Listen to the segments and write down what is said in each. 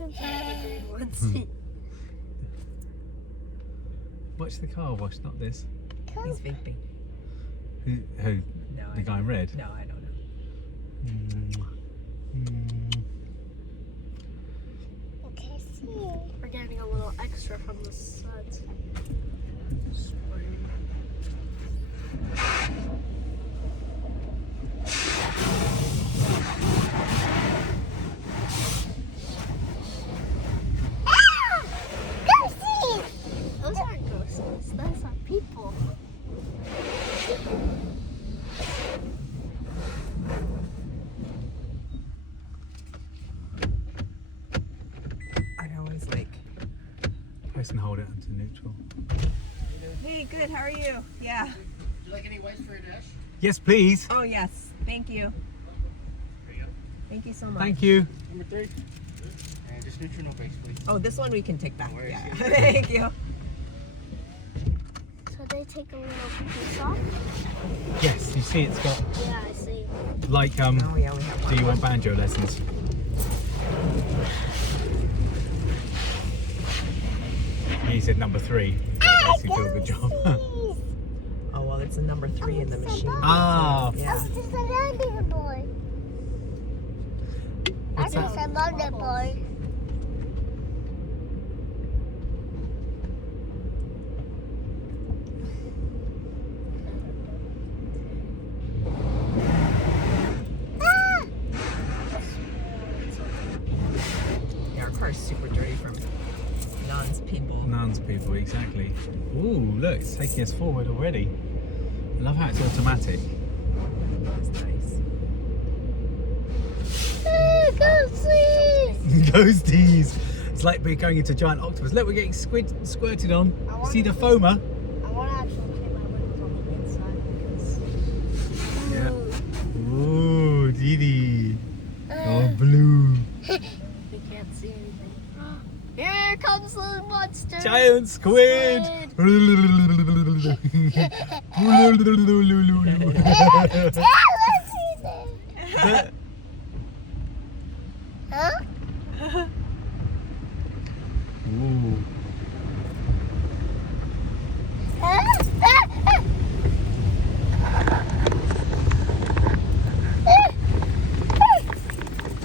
can see the green ones. Watch the car wash, not this. He's vaping. Who? No, The guy in red? No, I don't know. Okay, see. We're getting a little extra from the suds. Those aren't ghosts. Those are people. I always like. Press and hold it into neutral. Hey, good. How are you? Yeah. Would you like any whites for your dish? Yes, please. Oh yes. Thank you. There you go. Thank you so much. Thank you. Number 3. And just neutral, no base, please. Oh, this one we can take back. No worries. Yeah. Thank you. So they take a little piece off? Yes, you see it's got Yeah, I see. like Oh yeah, we have one. do you want banjo lessons? He said number 3. Makes you do a good job. Oh well, it's a number 3 in the machine. Ah, Yeah. It's a wonder boy. what's It's that? a wonder boy. Yeah, our car's super dirty from Nan's people. Nuns people, exactly. Ooh, look, it's taking us forward already. I love how it's automatic. That's nice. Go see. Ghosties. It's like we're going into giant octopus. Look, we're getting squirted on. See the foamer? I want to actually paint my windows on the inside because. Yeah. Ooh, Didi. Oh, blue. We can't see anything. Here comes the monster. Giant squid. Yeah, let's see that. Huh? Ooh.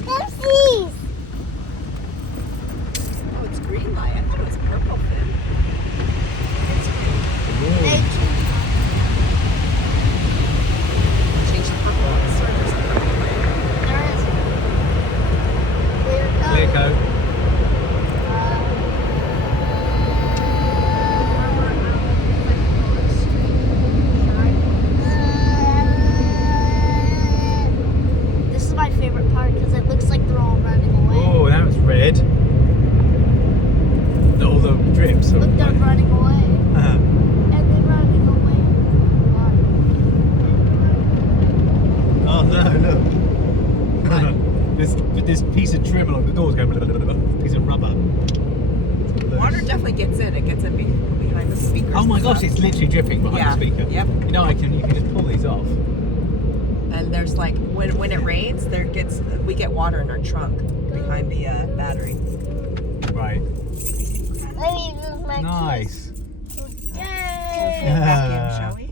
Oopsies. Oh, it's green light. I thought it was purple fin. It's green. They Change the purple on the surface. There is. Clear Clear coat. coat. This is my favorite part because it looks like they're all running away. Oh, now it's red. All the drips are Look, they're running away. And they're running away. Oh no, look. this piece of trim along the door is going piece of rubber. Water definitely gets in. It gets in behind the speakers. Oh my and gosh, stuff. it's literally dripping behind Yeah, the speaker. yep. You know, you can just pull these off. And there's like when it rains, we get water in our trunk behind the battery. Right. Let me use my Nice. Yay! Vacuum, shall we?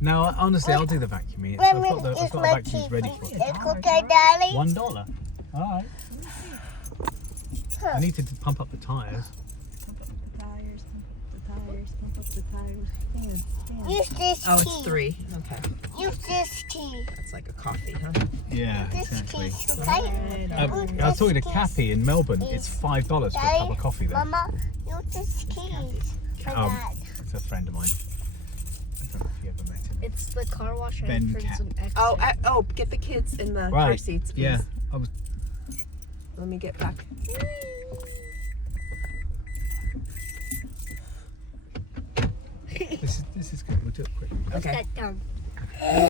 Now, honestly, I'll do the vacuuming. Let I've me got the use my vacuums teeth. ready for it. It's okay, Daddy. $1. All right. I need to pump up the tyres. Pump up the tires, pump up the tires. Use this Oh, key. it's 3. Okay. Use this key. That's like a coffee, huh? Yeah, This exactly. key, okay? I was talking to Kathy in Melbourne. It's $5 for a cup of coffee there. Mama, use this key. For Dad. It's a friend of mine. I don't know if you ever met him. It's the car wash Ben entrance Cat. and exit. Oh, get the kids in the car Right. seats, please. Yeah. I was. Let me get back. This is good. We'll do it quick. Okay. Get down.